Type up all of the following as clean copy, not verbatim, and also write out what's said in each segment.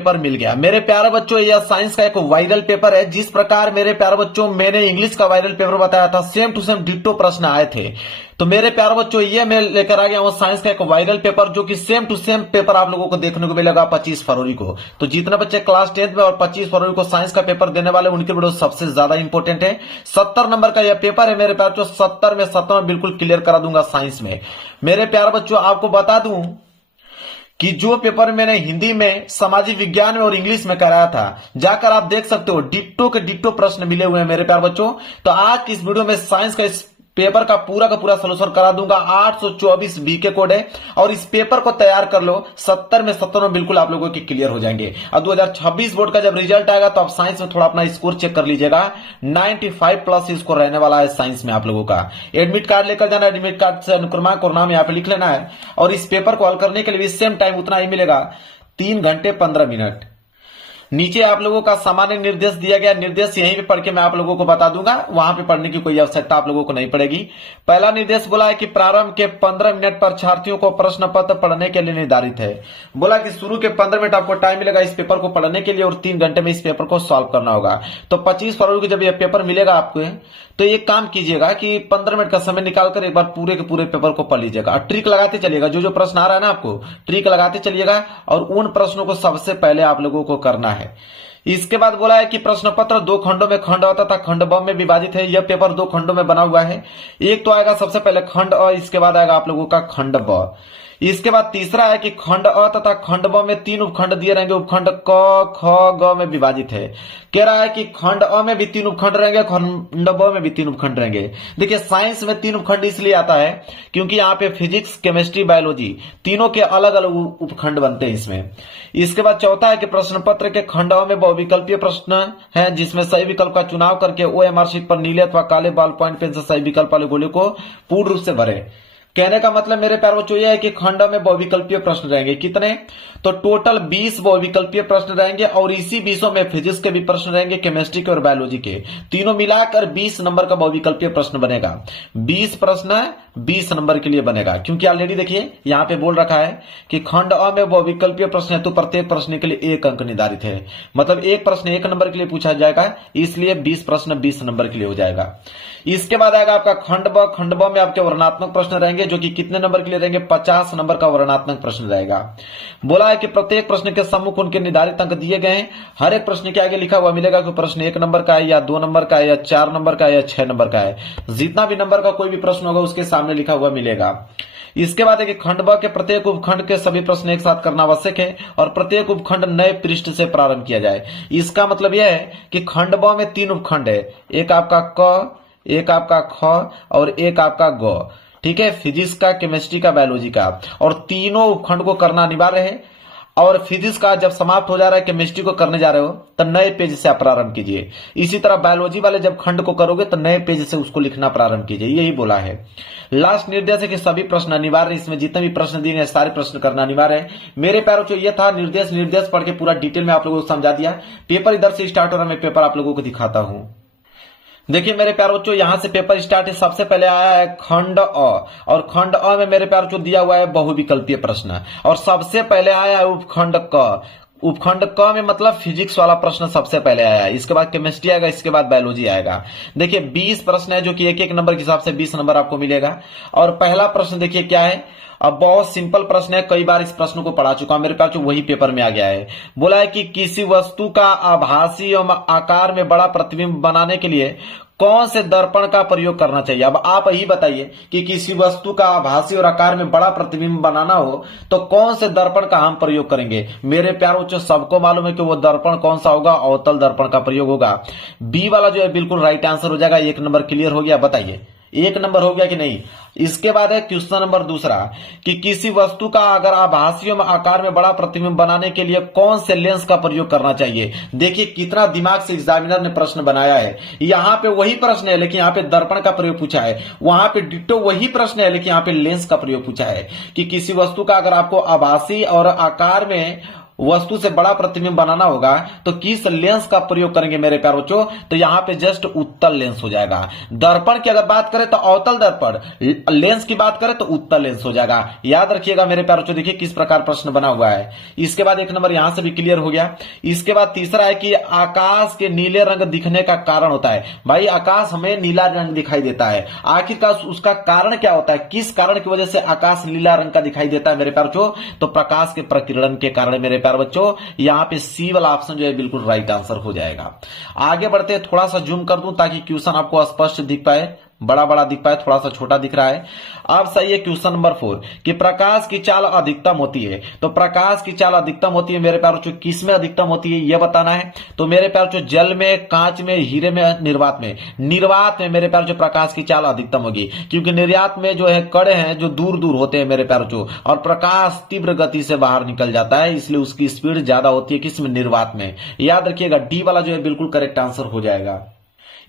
Paper मिल गया। मेरे प्यारे बच्चों, यह साइंस का एक वायरल पेपर है। जिस प्रकार मेरे प्यारे बच्चों मैंने इंग्लिश का वायरल पेपर बताया था, सेम टू सेम डिट्टो प्रश्न आए थे। तो मेरे प्यारे बच्चों, ये मैं लेकर आ गया हूं साइंस का एक वायरल पेपर, जो कि सेम टू सेम पेपर आप लोगों को देखने को मिलेगा 25 फरवरी को। तो जितने बच्चे क्लास 10th में और 25 फरवरी को साइंस का पेपर देने वाले, उनके वीडियो सबसे ज्यादा इंपॉर्टेंट है। 70 नंबर का यह पेपर है मेरे प्यारे बच्चों, 70 में 70 में बिल्कुल क्लियर करा दूंगा साइंस में। मेरे प्यारे बच्चों, आपको बता दूं कि जो पेपर मैंने हिंदी में, सामाजिक विज्ञान में और इंग्लिश में कराया था, जाकर आप देख सकते हो, डिट्टो के डिट्टो प्रश्न मिले हुए हैं मेरे प्यारे बच्चों। तो आज की इस वीडियो में साइंस का इस पेपर का पूरा सोल्यूशन करा दूंगा। 824 बीके कोड है और इस पेपर को तैयार कर लो, 70 में 70 में बिल्कुल आप लोगों के क्लियर हो जाएंगे। और 2026 बोर्ड का जब रिजल्ट आएगा तो आप साइंस में थोड़ा अपना स्कोर चेक कर लीजिएगा। 95 प्लस स्कोर रहने वाला है साइंस में आप लोगों का। एडमिट कार्ड लेकर जाना, एडमिट कार्ड से अनुक्रमांक और नाम यहाँ पे लिख लेना है। और इस पेपर को हल करने के लिए सेम टाइम उतना ही मिलेगा, 3 घंटे 15 मिनट। नीचे आप लोगों का सामान्य निर्देश दिया गया, निर्देश यहीं पे पढ़ के मैं आप लोगों को बता दूंगा, वहां पे पढ़ने की कोई आवश्यकता आप लोगों को नहीं पड़ेगी। पहला निर्देश बोला है कि प्रारंभ के 15 मिनट पर छात्रियों को प्रश्न पत्र पढ़ने के लिए निर्धारित है। बोला कि शुरू के 15 मिनट आपको टाइम मिलेगा इस पेपर को पढ़ने के लिए और 3 घंटे में इस पेपर को सॉल्व करना होगा। तो 25 फरवरी को जब यह पेपर मिलेगा आपको, तो एक काम कीजिएगा कि 15 मिनट का समय निकालकर एक बार पूरे के पूरे पेपर को पढ़ लीजिएगा और ट्रिक लगाते चलिएगा। जो प्रश्न आ रहा है ना, आपको ट्रिक लगाते चलिएगा और उन प्रश्नों को सबसे पहले आप लोगों को करना है। इसके बाद बोला है कि प्रश्न पत्र 2 खंडों में, खंड अ तथा खंड ब में विभाजित है। यह पेपर 2 खंडों में बना हुआ है। एक तो आएगा सबसे पहले खंड अ, इसके बाद आएगा आप लोगों का खंड ब। इसके बाद तीसरा है कि खंड अ तथा खंड ब में 3 उपखंड दिए रहेंगे, उपखंड क, ख, ग में विभाजित है। कह रहा है कि खंड अ में भी 3 उपखंड रहेंगे, खंड ब में भी 3 उपखंड रहेंगे। देखिए, साइंस में 3 उपखंड इसलिए आता है क्योंकि यहाँ पे फिजिक्स, केमिस्ट्री, बायोलॉजी तीनों के अलग अलग उपखंड बनते हैं इसमें। इसके बाद चौथा है कि प्रश्न पत्र के खंड अ में बहुविकल्पीय प्रश्न है, जिसमें सही विकल्प का चुनाव करके OMR शीट पर नीले अथवा काले बॉल पॉइंट पेन से सही विकल्प वाले गोले को पूर्ण रूप से भरे। कहने का मतलब मेरे प्यारे बच्चों यह है कि खंड में बहुविकल्पीय प्रश्न रहेंगे। कितने? तो टोटल 20 बहुविकल्पीय प्रश्न रहेंगे और इसी 20 में फिजिक्स के भी प्रश्न रहेंगे, केमिस्ट्री के और बायोलॉजी के। तीनों मिलाकर 20 नंबर का बहुविकल्पीय प्रश्न बनेगा। 20 प्रश्न 20 नंबर के लिए बनेगा, क्योंकि ऑलरेडी देखिए यहाँ पे बोल रखा है कि खंड अ में बहुविकल्पीय प्रश्न है तो प्रत्येक प्रश्न के लिए 1 अंक निर्धारित है। मतलब एक प्रश्न 1 नंबर के लिए पूछा जाएगा, इसलिए 20 प्रश्न 20 नंबर के लिए हो जाएगा। इसके बाद आएगा आपका खंड ब। खंड ब में आपके वर्णनात्मक प्रश्न रहेंगे, जो कि कितने नंबर के लिए रहेंगे? 50 नंबर का वर्णनात्मक प्रश्न रहेगा। बोला है कि प्रत्येक प्रश्न के सम्मुख उनके निर्धारित अंक दिए गए हैं। हर एक प्रश्न के आगे लिखा हुआ मिलेगा कि प्रश्न 1 नंबर का है या 2 नंबर का है या 4 नंबर का है या 6 नंबर का है। जितना भी नंबर का कोई भी प्रश्न होगा उसके सामने लिखा हुआ मिलेगा। इसके बाद है कि खंड ब के प्रत्येक उपखंड के सभी प्रश्न एक साथ करना आवश्यक है और प्रत्येक उपखंड नए पृष्ठ से प्रारंभ किया जाए। इसका मतलब यह है कि खंड ब में 3 उपखंड है, एक आपका क, एक आपका ख और एक आपका ग। ठीक है, फिजिक्स का, केमिस्ट्री का, बायोलॉजी का, और तीनों उपखंड को करना अनिवार्य है। और फिजिक्स का जब समाप्त हो जा रहा है, केमिस्ट्री को करने जा रहे हो तो नए पेज से आप प्रारंभ कीजिए। इसी तरह बायोलॉजी वाले जब खंड को करोगे तो नए पेज से उसको लिखना प्रारंभ कीजिए, यही बोला है। लास्ट निर्देश है कि सभी प्रश्न अनिवार्य, इसमें जितने भी प्रश्न दिए गए सारे प्रश्न करना अनिवार्य है। मेरे प्यारों को यह था निर्देश पढ़ के पूरा डिटेल में आप लोगों को समझा दिया। पेपर इधर से स्टार्ट हो रहा है, मैं पेपर आप लोगों को दिखाता हूं। देखिए मेरे प्यारे बच्चों, यहां से पेपर स्टार्ट है। सबसे पहले आया है खंड अ, और खंड अ में मेरे प्यारे बच्चों दिया हुआ है बहुविकल्पीय प्रश्न, और सबसे पहले आया है उपखंड क। उपखंड क में मतलब फिजिक्स वाला प्रश्न सबसे पहले आया है। इसके बाद केमिस्ट्री आएगा, इसके बाद बायोलॉजी आएगा। देखिए 20 प्रश्न है, जो कि एक नंबर के हिसाब से 20 नंबर आपको मिलेगा। और पहला प्रश्न देखिए क्या है। अब बहुत सिंपल प्रश्न है, कई बार इस प्रश्न को पढ़ा चुका हूं, मेरे पास वही पेपर में आ गया है। बोला है कि किसी वस्तु का आभासी एवं आकार में बड़ा प्रतिबिंब बनाने के लिए कौन से दर्पण का प्रयोग करना चाहिए। अब आप ही बताइए कि किसी वस्तु का आभासी और आकार में बड़ा प्रतिबिंब बनाना हो तो कौन से दर्पण का हम प्रयोग करेंगे। मेरे प्यारों बच्चों, सबको मालूम है कि वो दर्पण कौन सा होगा, अवतल दर्पण का प्रयोग होगा। बी वाला जो है बिल्कुल राइट आंसर हो जाएगा। 1 नंबर क्लियर हो गया, बताइए 1 नंबर हो गया कि नहीं। इसके बाद है क्वेश्चन नंबर दूसरा कि किसी वस्तु का अगर आभासी आकार में बड़ा प्रतिबिंब बनाने के लिए कौन से लेंस का प्रयोग करना चाहिए। देखिए कितना दिमाग से एग्जामिनर ने प्रश्न बनाया है। यहाँ पे वही प्रश्न है लेकिन यहाँ पे दर्पण का प्रयोग पूछा है, वहां पे डिट्टो वही प्रश्न है लेकिन यहाँ पे लेंस का प्रयोग पूछा है कि किसी वस्तु का अगर आपको आभासी और आकार में वस्तु से बड़ा प्रतिबिंब बनाना होगा तो किस लेंस का प्रयोग करेंगे मेरे प्यारे बच्चों? तो यहां पे जस्ट उत्तल लेंस हो जाएगा। दर्पण की अगर बात करें तो अवतल दर्पण, लेंस की बात करें तो उत्तल लेंस हो जाएगा। याद रखिएगा मेरे प्यारे बच्चों, देखिए किस प्रकार प्रश्न बना हुआ है। इसके बाद एक नंबर यहां से भी क्लियर हो गया। इसके बाद तीसरा है कि आकाश के नीले रंग दिखने का कारण होता है। भाई आकाश हमें नीला रंग दिखाई देता है, आखिरकार उसका कारण क्या होता है? किस कारण की वजह से आकाश नीला रंग का दिखाई देता है मेरे प्यारे बच्चों? तो प्रकाश के प्रकीर्णन के कारण मेरे प्यारे बच्चों। यहां पे सी वाला ऑप्शन जो है बिल्कुल राइट आंसर हो जाएगा। आगे बढ़ते हैं, थोड़ा सा जूम कर दूं ताकि क्वेश्चन आपको स्पष्ट दिख पाए, बड़ा बड़ा दिख पाए, थोड़ा सा छोटा दिख रहा है। अब सही है क्वेश्चन नंबर 4 कि प्रकाश की चाल अधिकतम होती है। तो प्रकाश की चाल अधिकतम होती है मेरे प्यारे बच्चों, किस में अधिकतम होती है यह बताना है। तो मेरे प्यारे बच्चों जल में, कांच में, हीरे में, निर्वात में। निर्वात में मेरे प्यारे बच्चों प्रकाश की चाल अधिकतम होगी, क्योंकि निर्यात में जो है कण हैं जो दूर दूर होते हैं मेरे प्यारे बच्चों, और प्रकाश तीव्र गति से बाहर निकल जाता है, इसलिए उसकी स्पीड ज्यादा होती है किसमें? निर्वात में। याद रखिएगा डी वाला जो है बिल्कुल करेक्ट आंसर हो जाएगा।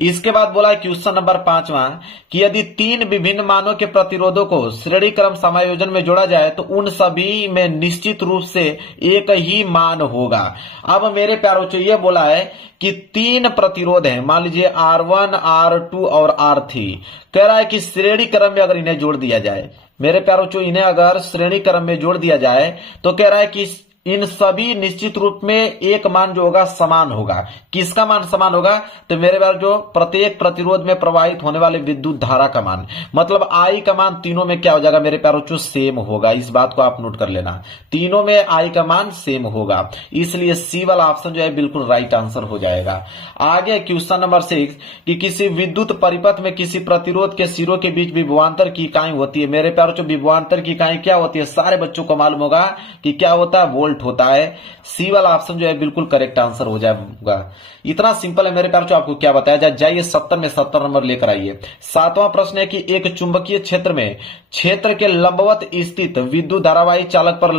इसके बाद बोला क्वेश्चन नंबर 5वां कि यदि 3 विभिन्न मानों के प्रतिरोधों को श्रेणी क्रम समायोजन में जोड़ा जाए तो उन सभी में निश्चित रूप से एक ही मान होगा। अब मेरे प्यारे बच्चों ये बोला है कि 3 प्रतिरोध हैं, मान लीजिए R1, R2 और R3। कह रहा है कि श्रेणी क्रम में अगर इन्हें जोड़ दिया जाए, मेरे प्यारे बच्चों इन्हें अगर श्रेणी क्रम में जोड़ दिया जाए तो कह रहा है कि इन सभी निश्चित रूप में एक मान जो होगा समान होगा। किसका मान समान होगा? तो मेरे बार जो प्रत्येक प्रतिरोध में प्रवाहित होने वाले विद्युत धारा का मान, मतलब आई का मान तीनों में क्या हो जाएगा मेरे प्यारे बच्चों? सेम होगा। इस बात को आप नोट कर लेना, तीनों में आई का मान सेम होगा, इसलिए सी वाला ऑप्शन जो है बिल्कुल राइट आंसर हो जाएगा। आगे क्वेश्चन नंबर 6 कि किसी विद्युत परिपथ में किसी प्रतिरोध के सिरों के बीच विभवांतर की इकाई होती है। मेरे प्यारे बच्चों विभवांतर की इकाई क्या होती है? सारे बच्चों को मालूम होगा कि क्या होता है? वोल्ट होता है। सी वाला ऑप्शन जो है बिल्कुल करेक्ट आंसर हो जाएगा। इतना सिंपल है मेरे प्यारे बच्चों, आपको क्या बताया जाए। जाइए 70 में 70 नंबर लेकर आइए। 7वां प्रश्न है कि एक चुंबकीय क्षेत्र में क्षेत्र के लंबवत स्थित विद्युत धारावाही चालक पर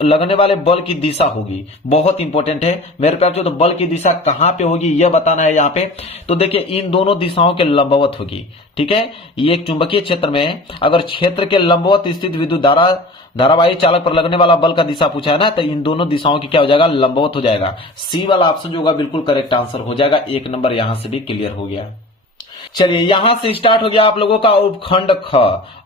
लगने वाले बल की दिशा होगी। बहुत इंपॉर्टेंट है मेरे प्यारे बच्चों, तो बल की दिशा कहां पे होगी यह बताना है यहाँ पे। तो देखिए इन दोनों दिशाओं के लंबवत होगी, ठीक है। ये एक चुंबकीय क्षेत्र में अगर क्षेत्र के लंबवत स्थित विद्युत धारावाही चालक पर लगने वाला बल का दिशा पूछा है ना, तो इन दोनों दिशाओं की क्या हो जाएगा? लंबवत हो जाएगा। सी वाला ऑप्शन जो होगा बिल्कुल करेक्ट आंसर हो जाएगा। एक नंबर यहां से भी क्लियर हो गया। चलिए यहां से स्टार्ट हो गया आप लोगों का उपखंड ख।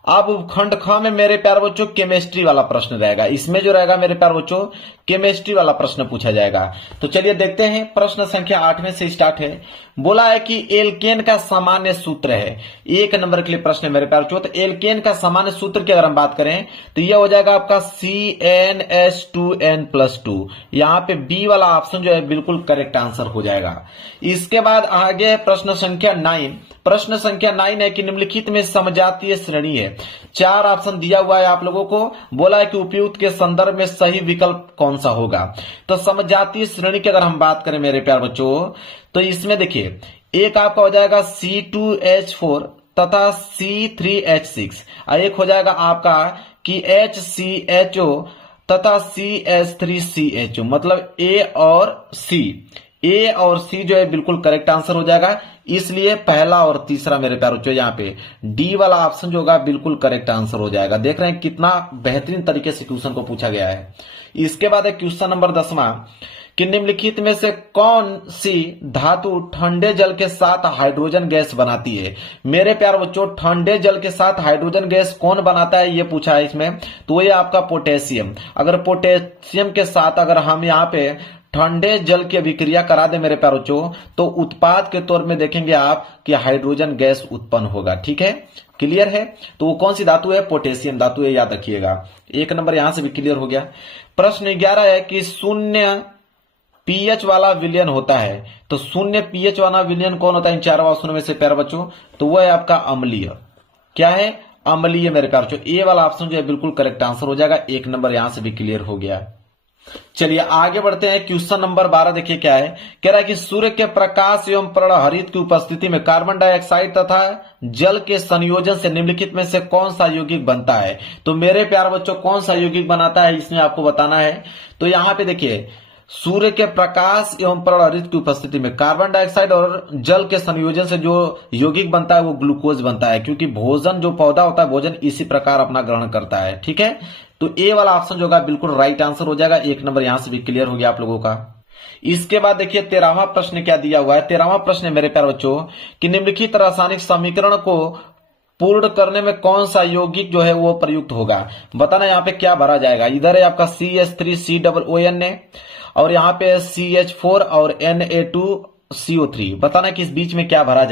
अब उपखंड ख में मेरे प्यारे बच्चों केमिस्ट्री वाला प्रश्न रहेगा। इसमें जो रहेगा मेरे प्यारे बच्चों केमिस्ट्री वाला प्रश्न पूछा जाएगा। तो चलिए देखते हैं, प्रश्न संख्या 8 में से स्टार्ट है। बोला है कि एल्केन का सामान्य सूत्र है। 1 नंबर के लिए प्रश्न है मेरे प्यारे बच्चों। तो एल्केन का सामान्य सूत्र की अगर हम बात करें तो यह हो जाएगा आपका CnH2n+2। यहां पे बी वाला ऑप्शन जो है बिल्कुल करेक्ट आंसर हो जाएगा। इसके बाद आगे प्रश्न संख्या 9। प्रश्न संख्या 9 है कि निम्नलिखित में समजातीय श्रेणी है। 4 ऑप्शन दिया हुआ है आप लोगों को। बोला है कि उपयुक्त के संदर्भ में सही विकल्प कौन सा होगा। तो समजातीय श्रेणी की अगर हम बात करें मेरे प्यारे बच्चों तो इसमें देखिए एक आपका हो जाएगा C2H4 तथा C3H6, एक हो जाएगा आपका कि HCHO तथा CH3CHO, मतलब A और C जो है बिल्कुल करेक्ट आंसर हो जाएगा। इसलिए पहला और तीसरा मेरे प्यारे बच्चों यहाँ पे डी वाला ऑप्शन जो होगा बिल्कुल करेक्ट आंसर हो जाएगा। देख रहे हैं कितना बेहतरीन तरीके से क्वेश्चन को पूछा गया है। इसके बाद है क्वेश्चन नंबर 10वां कि निम्नलिखित में से कौन सी धातु ठंडे जल के साथ हाइड्रोजन गैस बनाती है। मेरे प्यारे बच्चों ठंडे जल के साथ हाइड्रोजन गैस कौन बनाता है ये पूछा है इसमें। तो ये आपका पोटेशियम। अगर पोटेशियम के साथ अगर हम यहाँ पे ठंडे जल की अभिक्रिया करा दे मेरे प्यारे बच्चों तो उत्पाद के तौर में देखेंगे आप कि हाइड्रोजन गैस उत्पन्न होगा। ठीक है, क्लियर है। तो वो कौन सी धातु है? पोटेशियम धातु है, याद रखिएगा। 1 नंबर यहां से भी क्लियर हो गया। प्रश्न 11 है कि 0 पीएच वाला विलयन होता है। तो 0 पीएच वाला विलयन कौन होता है इन 4 ऑप्शनों में से प्यारे बच्चों? तो वह है आपका अम्लीय। क्या है? अम्लीय मेरे प्यारे बच्चों। ए वाला ऑप्शन जो है बिल्कुल करेक्ट आंसर हो जाएगा। 1 नंबर यहां से भी क्लियर हो गया। चलिए आगे बढ़ते हैं। क्वेश्चन नंबर 12 देखिए क्या है। कह रहा है कि सूर्य के प्रकाश एवं प्रणहरित की उपस्थिति में कार्बन डाइऑक्साइड तथा जल के संयोजन से निम्नलिखित में से कौन सा यौगिक बनता है। तो मेरे प्यारे बच्चों कौन सा यौगिक बनाता है इसमें आपको बताना है। तो यहां पे देखिए सूर्य के प्रकाश एवं प्रणहरित की उपस्थिति में कार्बन डाइऑक्साइड और जल के संयोजन से जो यौगिक बनता है वो ग्लूकोज बनता है, क्योंकि भोजन जो पौधा होता है भोजन इसी प्रकार अपना ग्रहण करता है। ठीक है, तो ए वाला ऑप्शन जो होगा बिल्कुल राइट आंसर हो जाएगा। 1 नंबर यहां से भी क्लियर हो गया आप लोगों का। इसके बाद देखिए 13वां प्रश्न क्या दिया हुआ है। 13वां प्रश्न है मेरे प्यारे बच्चों कि निम्नलिखित रासायनिक समीकरण को पूर्ण करने में कौन सा यौगिक जो है वो प्रयुक्त होगा। बताना यहाँ पे क्या भरा जाएगा। इधर है आपका CH3COON और यहाँ पे CH4 और Na2CO3। बताना कि इस बीच में क्या भरा जाएगा।